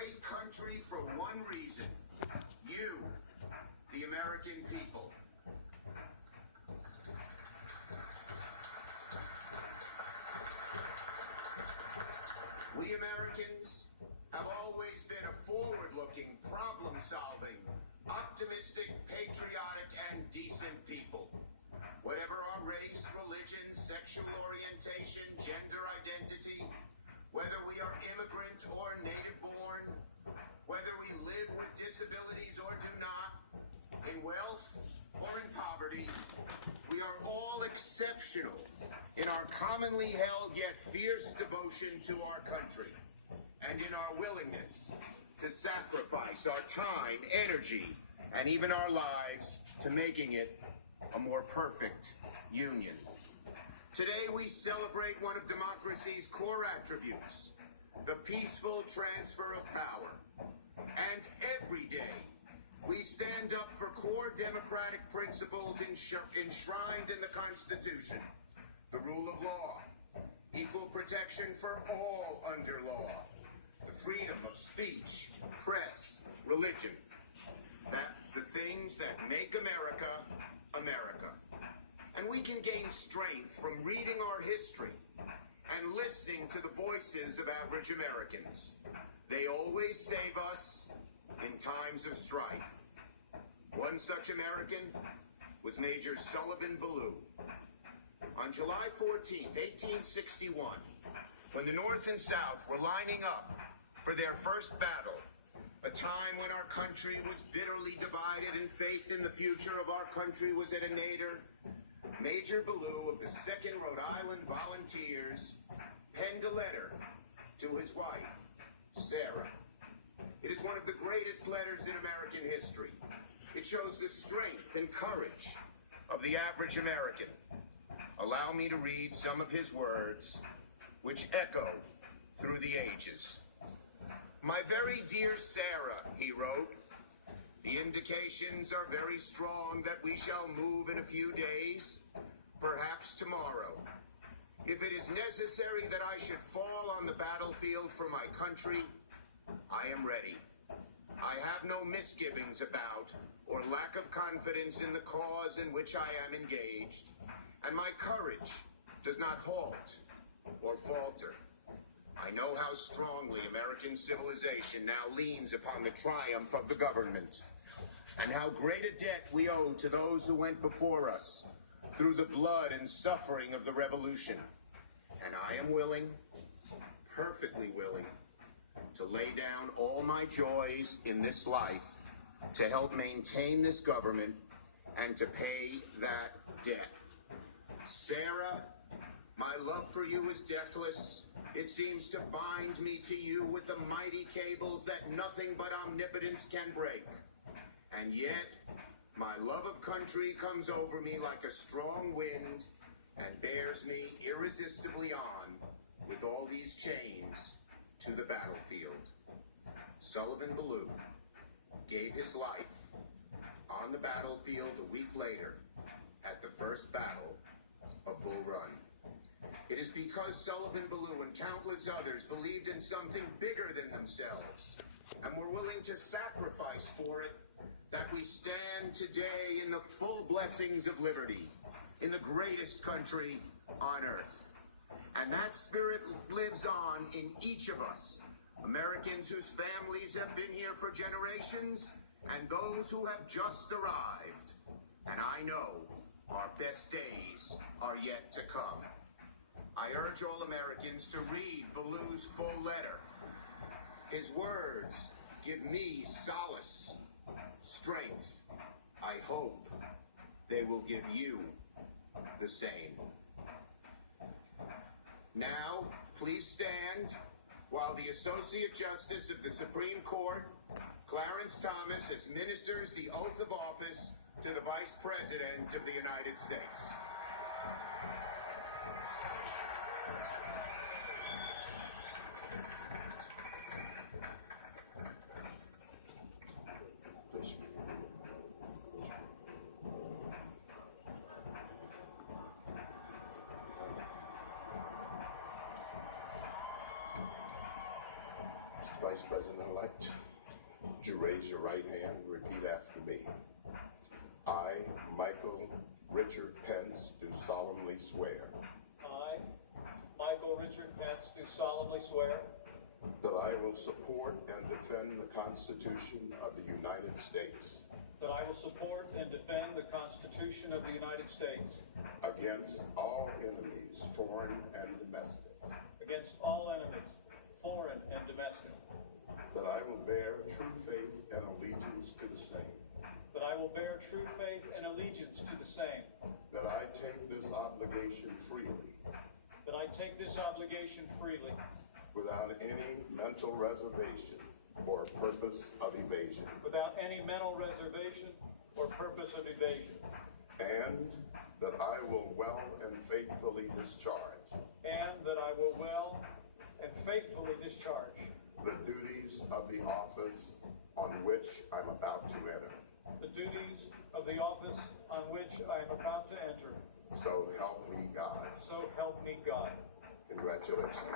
great country for one reason. You, the American people. We Americans have always been a forward-looking, problem-solving, optimistic, patriotic, and decent people. Whatever our race, religion, sexual orientation, gender identity, whether we are immigrant or native-born, whether we live with disabilities or do not, in wealth or in poverty, we are all exceptional in our commonly held yet fierce devotion to our country and in our willingness to sacrifice our time, energy, and even our lives to making it a more perfect union. Today we celebrate one of democracy's core attributes, the peaceful transfer of power. And every day we stand up for core democratic principles enshrined in the Constitution, the rule of law, equal protection for all under law, the freedom of speech, press, religion, the things that make America, America. And we can gain strength from reading our history and listening to the voices of average Americans. They always save us in times of strife. One such American was Major Sullivan Ballou. On July 14th, 1861, when the North and South were lining up for their first battle, a time when our country was bitterly divided and faith in the future of our country was at a nadir, Major Ballou of the 2nd Rhode Island Volunteers penned a letter to his wife, Sarah. It is one of the greatest letters in American history. It shows the strength and courage of the average American. Allow me to read some of his words, which echo through the ages. My very dear Sarah, he wrote, the indications are very strong that we shall move in a few days, perhaps tomorrow. If it is necessary that I should fall on the battlefield for my country, I am ready. I have no misgivings about or lack of confidence in the cause in which I am engaged, and my courage does not halt or falter. I know how strongly American civilization now leans upon the triumph of the government, and how great a debt we owe to those who went before us through the blood and suffering of the Revolution. And I am willing, perfectly willing, to lay down all my joys in this life to help maintain this government and to pay that debt. Sarah, my love for you is deathless. It seems to bind me to you with the mighty cables that nothing but omnipotence can break. And yet, my love of country comes over me like a strong wind and bears me irresistibly on with all these chains to the battlefield. Sullivan Ballou gave his life on the battlefield a week later at the first battle of Bull Run. It is because Sullivan Ballou and countless others believed in something bigger than themselves and were willing to sacrifice for it that we stand today in the full blessings of liberty in the greatest country on earth. And that spirit lives on in each of us, Americans whose families have been here for generations and those who have just arrived. And I know our best days are yet to come. I urge all Americans to read Ballou's full letter. His words give me solace, strength. I hope they will give you the same. Now, please stand while the Associate Justice of the Supreme Court, Clarence Thomas, administers the oath of office to the Vice President of the United States. Vice President-elect, would you raise your right hand and repeat after me? I, Michael Richard Pence, do solemnly swear I, Michael Richard Pence, do solemnly swear that I will support and defend the Constitution of the United States that I will support and defend the Constitution of the United States against all enemies, foreign and domestic, against all enemies, foreign and domestic, that I will bear true faith and allegiance to the same, that I will bear true faith and allegiance to the same, that I take this obligation freely that I take this obligation freely without any mental reservation or purpose of evasion, without any mental reservation or purpose of evasion, and that I will well and faithfully discharge and that I will well and faithfully discharge the duties of the office on which I'm about to enter. the duties of the office on which I am about to enter. So help me God. So help me God. Congratulations.